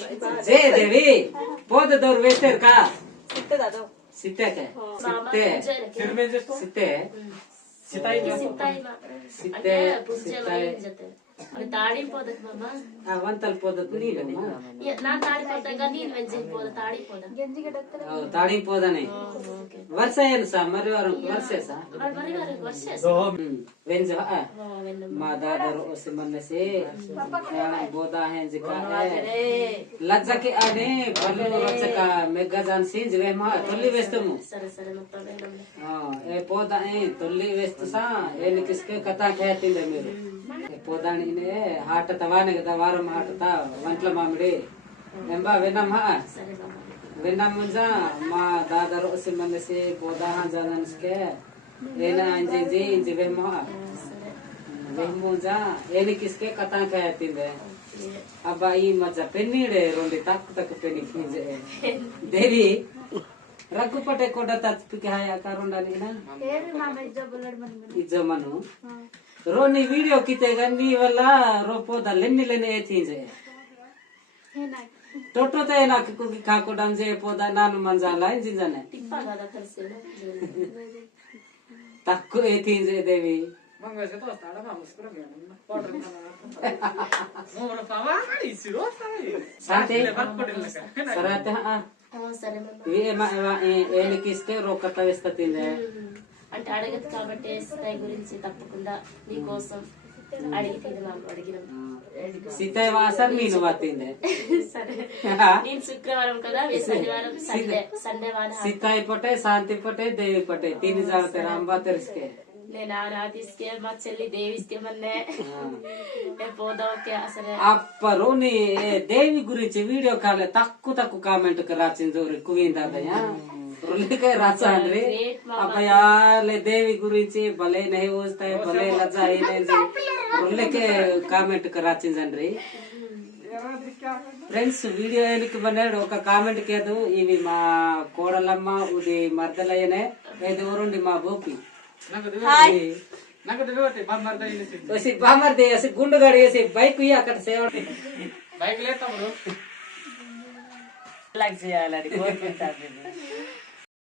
जय देवी पौध दौर वेस्टर का सीते के सीते ताड़ी पौधा వంతల పద్ధతి నా తాడి పౌధ ನೀನ್ ವೆಜ್ಜೆ ಪೌಧ ತಾಡಿ ಪೌಧ తాడి పౌధనే ವರ್ಷ ಏನು ಸಾ ಮರಿವಾರ ವರ್ಷ ಸಾ ವರ್ಷ వెంజ మా దాదారు ఓసి మనసే బోదా హే జికా లజ్జకి అనే బల్లు లజ్జక మెగ్గజాన్ సింజ్ వే మా తొల్లి వేస్తము సరే సరే మొత్తం ఏ పౌధా ఏ తొల్లి వేస్తు సా ఏని కిస్కే కథా ఖేతిందే మీరు పోదాని హాట తవానే కదా వారం హాటత వంట్ల మామిడి ఎంబా వినమ్మ వినమ్ముంజా మా దాదారు ఓసి మనసే బోదా హా జానస్కే ఏనా అంజి ఇంజి వెమ్మ వెమ్ముంజా ఏని కిస్కే కథా ఖేతిందే అబ్బా ఈ మధ్య పెన్నీడే రెండు తక్కు పెన్ని కింజే దేవి రగ్గుపటే కొడ తత్పికి హాయ కరుండాలి నా ఇజ్జో మను रोनी वीडियो किते गंदी वाला रो पौधा लेने लेने थींजे टोटो ते ना कि कुकी खाको डांजे पौधा नानु मंजा लाइन जिंजाने टिप्पा गादा खर्चे तक्को ए थींजे देवी मंगवे से तो स्टार्ट हम उसको रखेंगे ऑर्डर करना मोर पावा नहीं सिरो साथे वर्क पड़े लगा सराते हां సరే మమ్మ వి మా ఏని కిస్తే రోకత వేస్తతిందే అంటే అడగదు కాబట్టి సీతయ్య గురించి తప్పకుండా నీకోసం అడిగితే అడిగినాం సీతయ్య వాసర్ నేను వాతిందే సరే నేను శుక్రవారం కదా శనివారం సండే వారం సీతయ్య పటే శాంతి పటే దేవి పటే तीन जाते रामबा तेरसके నేను ఆరాధిస్తే మా చెల్లి దేవిస్తే మొన్నే పోదాకే అసలు అప్పరోని దేవి గురించి వీడియో కాలే తక్కు కామెంట్ రాచింది కువిందయ్యా रुल्लिके राचांद्रे अबयाले देवी गुరించి భలే నహి వస్తాయి భలే లజ్జా అయినేంది रुल्लिके కామెంట్ కరాచింజండ్రి ఫ్రెండ్స్ వీడియో ఎనికి బనేడు ఒక కామెంట్ కేదు ఇవి మా కోడలమ్మ ఉది మర్దలయ్యనే ఏది ఊరుండి మా బోపి హాయ్ నాకు తెలియదు బామర్ద ఇనేసి ఓసి బామర్దే అసి గుండు గడియేసి బైక్ ఇ అక్కడ సేవడి బైక్ లేతా బ్రో లైక్ చేయాలని కోరుకుంటాను